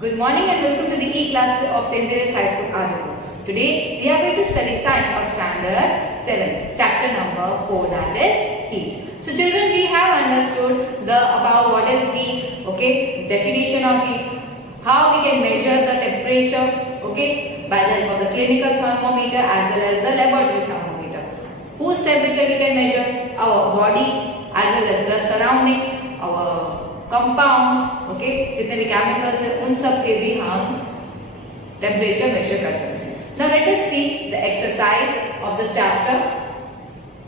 Good morning and welcome to the E-class of St. Xavier's High School, Aadipur. Today we are going to study science of standard 7, chapter number 4, that is heat. So children, we have understood about what is heat, okay, definition of heat, how we can measure the temperature, okay, by the help of the clinical thermometer as well as the laboratory thermometer. Whose temperature we can measure? Our body as well as the surrounding, our compounds, okay, जितने भी chemicals हैं उन सब के भी हम temperature measure कर सकते हैं. Now let us see the exercise of this chapter.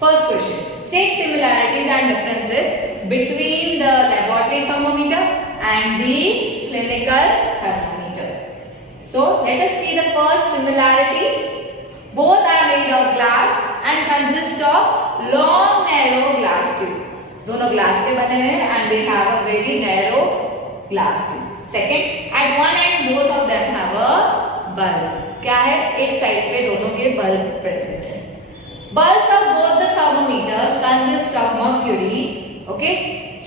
First question, state similarities and differences between the laboratory thermometer and the clinical thermometer. So let us see the first similarities. Both are made of glass and consist of long narrow glass tube. दोनों glass के बने हुए हैं and they have a very narrow glass tube. Second, at one and both of them have a bulb. क्या है, एक side पे दोनों के बल्ब प्रेजेंट है. Bulbs of both the thermometers consist of mercury, okay.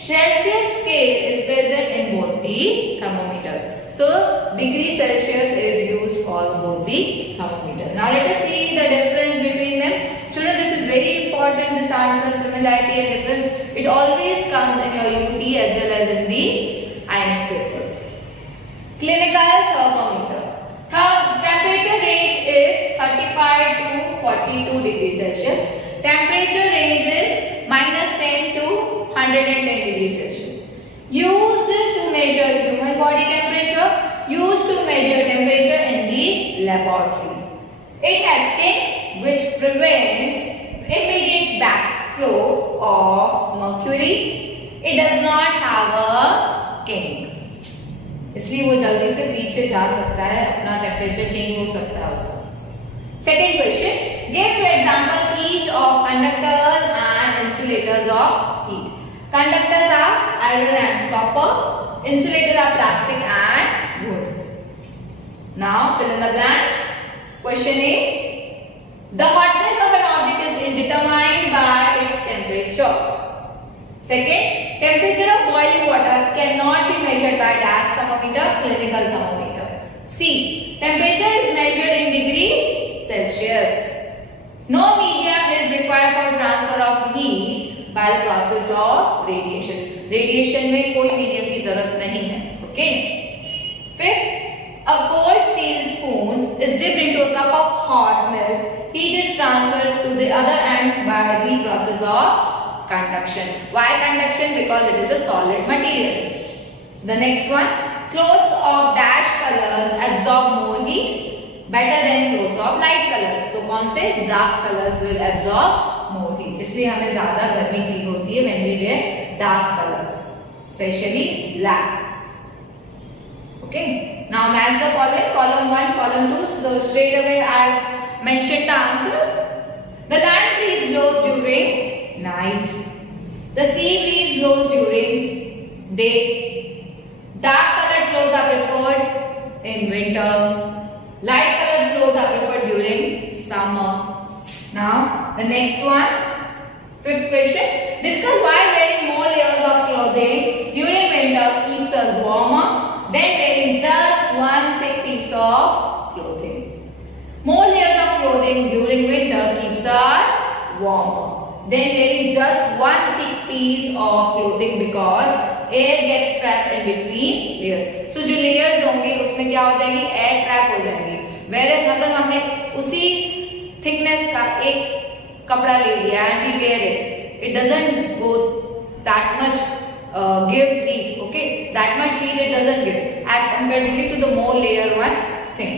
Celsius scale is present in both the thermometers. So degree Celsius is used for both the thermometers. Now let us see the difference between them. Children, this is very important, this answer, similarity and difference. It always comes in your UT as well as in the INEX papers. Clinical thermometer. Temperature range is 35 to 42 degrees Celsius. Temperature range is -10 to 110 degrees Celsius. Used to measure human body temperature, used to measure temperature in the laboratory. It has tin which prevents immediate backflow of mercury. It does not have a kink. इसलिए वो जल्दी से पीछे जा सकता है, अपना temperature change हो सकता है उसका. Second question, give two examples each of conductors and insulators of heat. Conductors are iron and copper. Insulators are plastic and wood. Now fill in the blanks. Question A. The hotness of an object is determined by its temperature. Second, temperature of boiling water cannot be measured by dash thermometer, clinical thermometer. C. Temperature is measured in degree Celsius. No medium is required for transfer of heat by the process of radiation. Radiation में कोई medium की जरूरत नहीं है. Okay. Fifth, a cold steel spoon is dipped into a cup of hot milk. Heat is transferred to the other end by the process of conduction. Why conduction? Because it is a solid material. The next one, clothes of dash colors absorb more heat better than clothes of light colors. So कौन से dark colors will absorb more heat. इसलिए हमें ज्यादा गर्मी feel होती है when we wear dark colors, especially black. Okay. Now match the following, column 1, column 2. So straight away I mentioned the answers. The land breeze blows during night. The sea breeze blows during day. Dark colored clothes are preferred in winter. Light colored clothes are preferred during summer. Now the next one, fifth question. Discuss why wearing more layers of clothing during winter keeps us warmer than wearing just one thick piece of clothing. More layers of clothing during winter keeps us warmer than wearing just one thick piece of clothing because air gets trapped in between layers. So जो layers होंगे उसमें क्या हो जाएगी, air trap हो जाएगी. Whereas अगर हमने उसी thickness का एक कपड़ा ले लिया and we wear it, it doesn't go that much gives heat. Okay, that much heat it doesn't give as compared to the more layer one thing.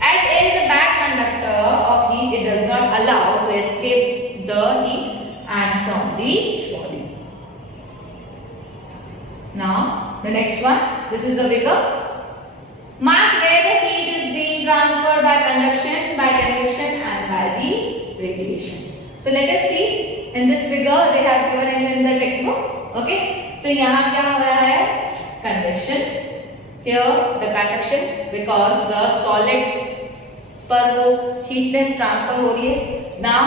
As air is a bad conductor of heat, it does not allow to escape the heat and from the body. Now the next one, this is the figure. Mark where the heat is being transferred by conduction, by convection and by the radiation. So let us see in this figure, they have given you in the textbook. Okay, so यहाँ क्या हो रहा है, convection. Here the conduction, because the solid पर वो heatness transfer हो रही है. Now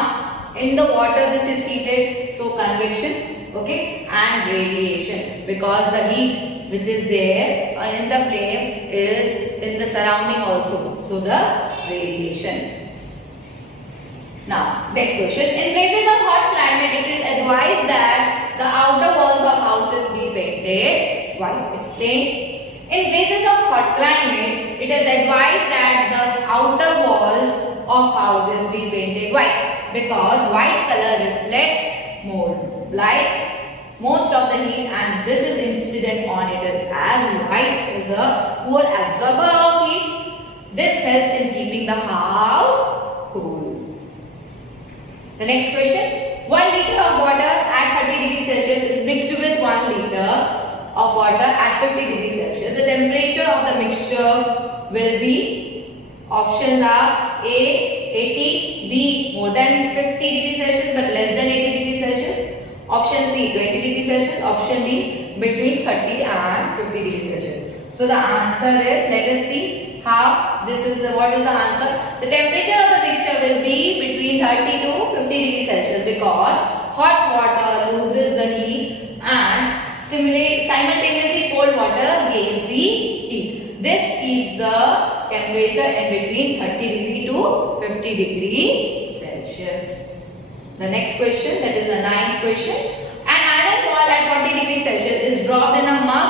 in the water this is heated, so convection, okay, and radiation because the heat which is there in the flame is in the surrounding also. So the radiation. Now, next question. In places of hot climate, it is advised that the outer walls of houses be painted white. Explain. In places of hot climate, it is advised that the outer walls of houses be painted white because white color reflects more light, most of the heat, and this is incident on it as white is a poor absorber of heat. This helps in keeping the house cool. The next question. 1 liter of water at 30 degrees Celsius is mixed with 1 liter of water at 50 degrees Celsius. The temperature of the mixture will be, options are A 80, B more than 50 degrees Celsius but less than 80 degrees Celsius, option C 20 degrees Celsius, option D between 30 and 50 degrees Celsius. So the answer is, let us see how this is what is the answer. The temperature of the mixture will be between 30 to 50 degrees Celsius because hot water loses the heat and simultaneously cold water gains the heat. This keeps the temperature in between 30 degree to 50 degree Celsius. The next question, that is the 9th question. An iron ball at 40 degrees Celsius is dropped in a mug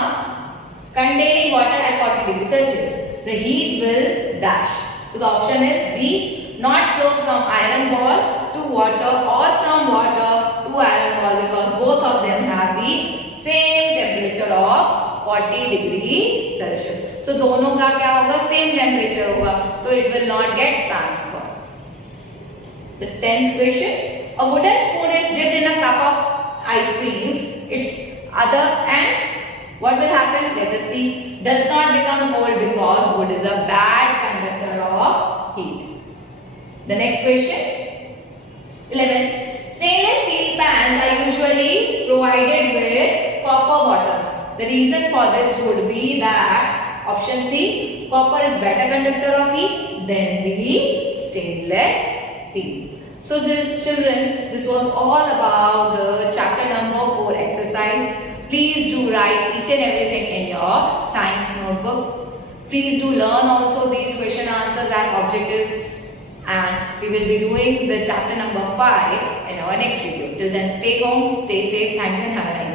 containing water at 40 degrees Celsius. The heat will dash. So the option is B, not flow from iron ball to water or from water to iron ball because both of them have the same temperature of 40 degree Celsius. So दोनों का क्या होगा? Same temperature होगा. So it will not get transferred. The 10th question. A wooden spoon is dipped in a cup of ice cream. Its other end, what will happen? Let us see. Does not become cold because wood is a bad conductor of heat. The next question. 11. Stainless steel pans are usually provided with copper bottoms. The reason for this would be that option C, copper is better conductor of heat than the stainless steel. So children, this was all about the chapter number 4 exercise. Please do write each and everything in your science notebook. Please do learn also these question answers and objectives. And we will be doing the chapter number 5 in our next video. Till then, stay home, stay safe. Thank you and have a nice day.